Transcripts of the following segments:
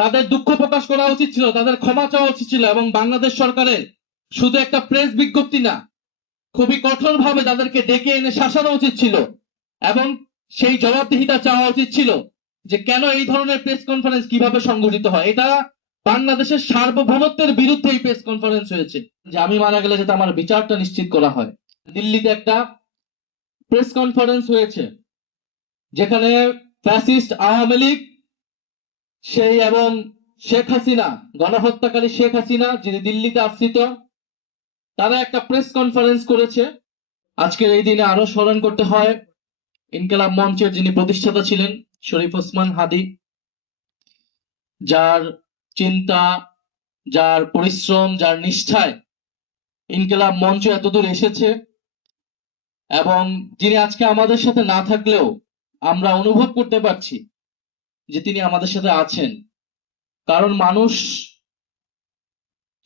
তাদের দুঃখ প্রকাশ করা উচিত ছিল, তাদের ক্ষমা চাওয়া উচিত ছিল, এবং বাংলাদেশ সরকারের শুধু একটা প্রেস বিজ্ঞপ্তি না, খুবই কঠোরভাবে তাদেরকে ডেকে এনে শাসানো উচিত ছিল, এবং সেই জবাবদিহিতা চাওয়া উচিত ছিল যে কেন এই ধরনের প্রেস কনফারেন্স কিভাবে সংগঠিত হয়। এটা বাংলাদেশের সার্বভৌমত্বের বিরুদ্ধে এই প্রেস কনফারেন্স হয়েছে, যে আমি মারা গেলে যাতে আমার বিচারটা নিশ্চিত করা হয়। দিল্লিতে একটা প্রেস কনফারেন্স হয়েছে যেখানে ফ্যাসিস্ট আওয়ামী লীগ সেই এবং শেখ হাসিনা, গণহত্যাকারী শেখ হাসিনা যিনি দিল্লিতে আশ্রিত, তারা একটা প্রেস কনফারেন্স করেছে। আজকের এই দিনে আরো স্মরণ করতে হয় ইনকিলাব মঞ্চের যিনি প্রতিষ্ঠাতা ছিলেন শরীফ ওসমান হাদী, যার চিন্তা, যার পরিশ্রম, যার নিষ্ঠায় ইনকিলাব মঞ্চ এতদূর এসেছে, এবং যিনি আজকে আমাদের সাথে না থাকলেও আমরা অনুভব করতে পারছি যে তিনি আমাদের সাথে আছেন। কারণ মানুষ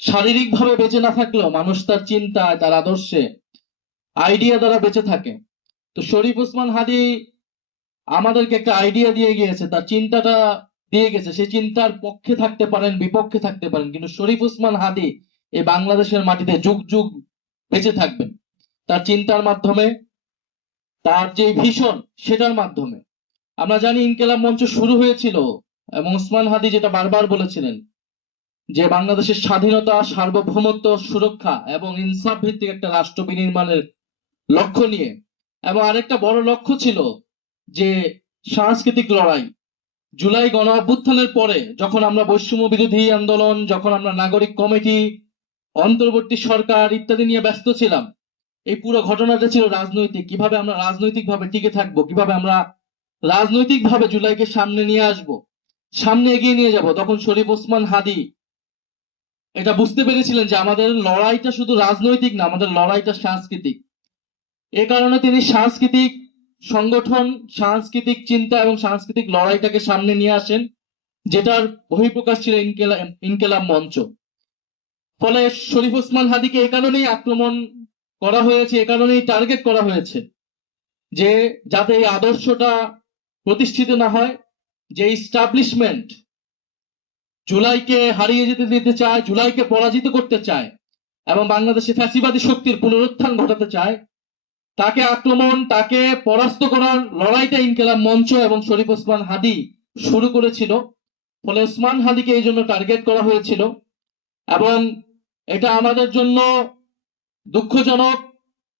শারীরিকভাবে বেঁচে না থাকলেও মানুষ তার চিন্তায়, তার আদর্শে, আইডিয়া দ্বারা বেঁচে থাকে। তো শরীফ ওসমান হাদী আমাদেরকে একটা আইডিয়া দিয়ে গিয়েছে, তার চিন্তাটা দিয়ে গেছে। সেই চিন্তার পক্ষে থাকতে পারেন, বিপক্ষে থাকতে পারেন, কিন্তু শরীফ ওসমান হাদী এই বাংলাদেশের মাটিতে যুগ যুগ বেঁচে থাকবেন তার চিন্তার মাধ্যমে, তার যে ভীষণ সেটার মাধ্যমে। আমরা জানি ইনকিলাব মঞ্চ শুরু হয়েছিল, এবং ওসমান হাদী যেটা বারবার বলেছিলেন যে বাংলাদেশের স্বাধীনতা, সার্বভৌমত্ব, সুরক্ষা এবং ইনসাফ ভিত্তিক একটা রাষ্ট্র বিনির্মাণের লক্ষ্য নিয়ে। এবং আরেকটা বড় লক্ষ্য ছিল যে সাংস্কৃতিক লড়াই। জুলাই গণ অভ্যুত্থানের পরে যখন আমরা বৈষম্য বিরোধী আন্দোলন, যখন আমরা নাগরিক কমিটি, অন্তর্বর্তী সরকার ইত্যাদি নিয়ে ব্যস্ত ছিলাম, এই পুরো ঘটনাটা ছিল রাজনৈতিক। কিভাবে আমরা রাজনৈতিকভাবে টিকে থাকবো, কিভাবে আমরা রাজনৈতিকভাবে জুলাইকে সামনে নিয়ে আসব, সামনে এগিয়ে নিয়ে যাব। তখন শরীফ ওসমান হাদী এটা বুঝতে পেরেছিলেন যে আমাদের লড়াইটা শুধু রাজনৈতিক না, আমাদের লড়াইটা সাংস্কৃতিক। এ কারণে তিনি সাংস্কৃতিক সংগঠন, সাংস্কৃতিক চিন্তা এবং সাংস্কৃতিক লড়াইটাকে সামনে নিয়ে আসেন, যেটার বহিঃপ্রকাশ ছিল ইনকিলাব মঞ্চ। ফলে শরীফ ওসমান হাদীকে এ কারণেই আক্রমণ করা হয়েছে, এ কারণেই টার্গেট করা হয়েছে যে যাতে এই আদর্শটা প্রতিষ্ঠিত না হয়, যে ইস্টাবলিশমেন্ট জুলাইকে হারিয়ে যেতে দিতে চায়, জুলাইকে পরাজিত করতে চায় এবং বাংলাদেশে ফ্যাসিবাদী শক্তির পুনরুত্থান ঘটাতে চায়, তাকে আক্রমণ, তাকে পরাস্ত করার লড়াইটা ইনকিলাব মঞ্চ এবং শরীফ ওসমান হাদী শুরু করেছিল। ফলে ওসমান হাদীকে এই জন্য টার্গেট করা হয়েছিল, এবং এটা আমাদের জন্য দুঃখজনক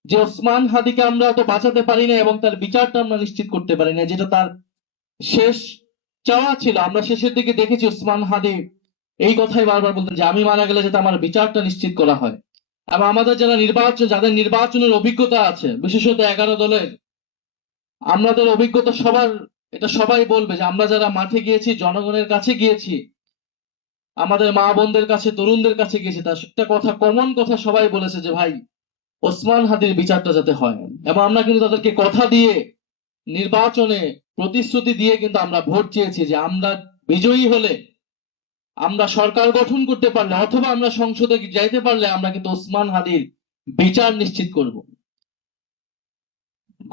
যে ওসমান হাদীকে আমরা তো বাঁচাতে পারি না এবং তার বিচারটা আমরা নিশ্চিত করতে পারি না, যেটা তার শেষ চাওয়া ছিল। আমরা শেষের দিকে দেখেছি ওসমান হাদী এই কথাই বারবার বলতেন যে আমি মারা গেলে যাতে আমার বিচারটা নিশ্চিত করা হয়। এবং আমাদের যাদের নির্বাচনের অভিজ্ঞতা আছে, বিশেষত 11 দলের, আমাদের অভিজ্ঞতা সবার, এটা সবাই বলবে যে আমরা যারা মাঠে গিয়েছি, জনগণের কাছে গিয়েছি, আমাদের মা বোনদের কাছে, তরুণদের কাছে গিয়েছি, তার একটা কথা, কমন কথা সবাই বলেছে যে ভাই ওসমান হাদীর বিচারটা যাতে হয়। এবং আমরা কিন্তু তাদেরকে কথা দিয়ে, নির্বাচনে প্রতিশ্রুতি দিয়ে কিন্তু আমরা ভোট চেয়েছি যে আমরা বিজয়ী হলে, আমরা সরকার গঠন করতে পারলে, অথবা আমরা সংসদে যাইতে পারলে আমরা কিন্তু ওসমান হাদীর বিচার নিশ্চিত করব।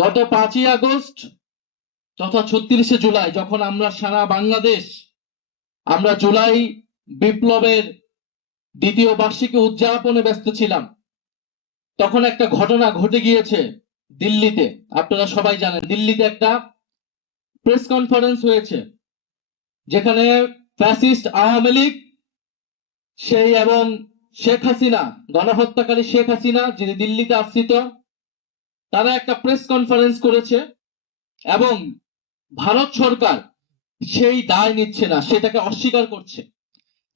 গত 5ই আগস্ট তথা 36শে জুলাই যখন আমরা সারা বাংলাদেশ আমরা জুলাই বিপ্লবের দ্বিতীয় বার্ষিকী উদযাপনে ব্যস্ত ছিলাম, তখন একটা ঘটনা ঘটে গিয়েছে দিল্লিতে। আপনারা সবাই জানেন দিল্লিতে একটা প্রেস কনফারেন্স হয়েছে যেখানে ফ্যাসিস্ট আওয়ামী লীগ সেই এবং শেখ হাসিনা, গণহত্যাকারী শেখ হাসিনা যিনি দিল্লিতে আশ্রিত, তারা একটা প্রেস কনফারেন্স করেছে, এবং ভারত সরকার সেই দায় নিচ্ছে না, সেটাকে অস্বীকার করছে।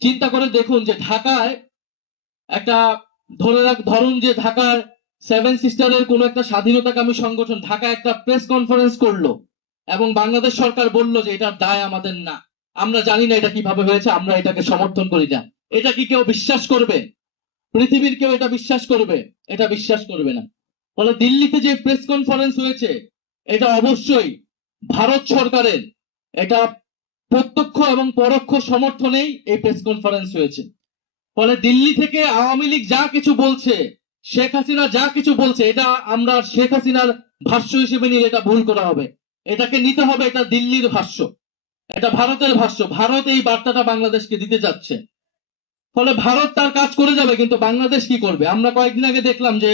চিন্তা করে দেখুন যে ঢাকায় একটা, ধরুন যে ঢাকার সেভেন সিস্টারের কোন একটা স্বাধীনতাকামী সংগঠন ঢাকায় একটা প্রেস কনফারেন্স করলো, এবং বাংলাদেশ সরকার বলল যে এটার দায় আমাদের না, আমরা জানি না এটা কিভাবে হয়েছে, আমরা এটাকে সমর্থন করি না। এটা কি কেউ বিশ্বাস করবে? পৃথিবীর কেউ এটা বিশ্বাস করবে? এটা বিশ্বাস করবে না। ফলে দিল্লিতে যে প্রেস কনফারেন্স হয়েছে, এটা অবশ্যই ভারত সরকারের, এটা প্রত্যক্ষ এবং পরোক্ষ সমর্থনেই এই প্রেস কনফারেন্স হয়েছে। ফলে দিল্লি থেকে আওয়ামী লীগ যা কিছু বলছে, শেখ হাসিনা যা কিছু বলছে, এটা আমরা শেখ হাসিনার ভাষ্য হিসেবে নিলে এটা ভুল করা হবে। এটাকে নিতে হবে এটা দিল্লির ভাষ্য। এটা ভারতের ভাষ্য, ভারত এই বার্তাটা বাংলাদেশকে দিতে যাচ্ছে। ফলে ভারত তার কাজ করে যাবে, কিন্তু বাংলাদেশ কি করবে? আমরা কয়েকদিন আগে দেখলাম যে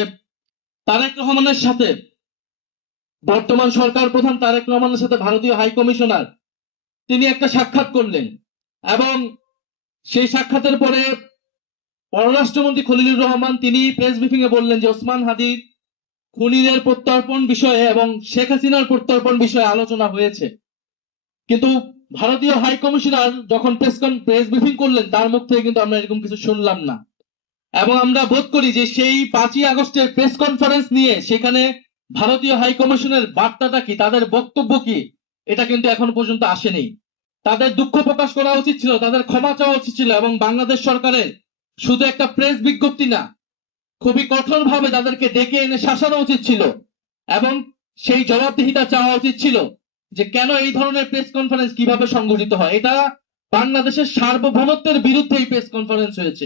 তারেক রহমানের সাথে, বর্তমান সরকার প্রধান তারেক রহমানের সাথে ভারতীয় হাই কমিশনার তিনি একটা সাক্ষাৎ করলেন, এবং সেই সাক্ষাতের পরে পররাষ্ট্রমন্ত্রী খলিলুর রহমান তিনি প্রেস ব্রিফিং এ বললেন যে ওসমান হাদির খুনিদের প্রত্যর্পণ বিষয়ে এবং শেখ হাসিনার প্রত্যর্পণ বিষয়ে আলোচনা হয়েছে। কিন্তু ভারতীয় হাই কমিশনার যখন প্রেস ব্রিফিং করলেন, তার মুখ থেকে কিন্তু আমরা এরকম কিছু শুনলাম না। এবং আমরা বোধ করি যে সেই 5ই আগস্টের প্রেস কনফারেন্স নিয়ে সেখানে ভারতীয় হাই কমিশনের বার্তাটা কি, তাদের বক্তব্য কি, এটা কিন্তু এখন পর্যন্ত আসেনি। তাদের দুঃখ প্রকাশ করা উচিত ছিল, তাদের ক্ষমা চাওয়া উচিত ছিল, এবং বাংলাদেশ সরকারের শুধু একটা প্রেস বিজ্ঞপ্তি না, খুবই কঠোরভাবে তাদেরকে ডেকে এনে শাসানো উচিত ছিল, এবং সেই জবাবদিহিতা চাওয়া উচিত ছিল যে কেন এই ধরনের প্রেস কনফারেন্স কিভাবে সংগঠিত হয়। এটা বাংলাদেশের সার্বভৌমত্বের বিরুদ্ধে এই প্রেস কনফারেন্স হয়েছে।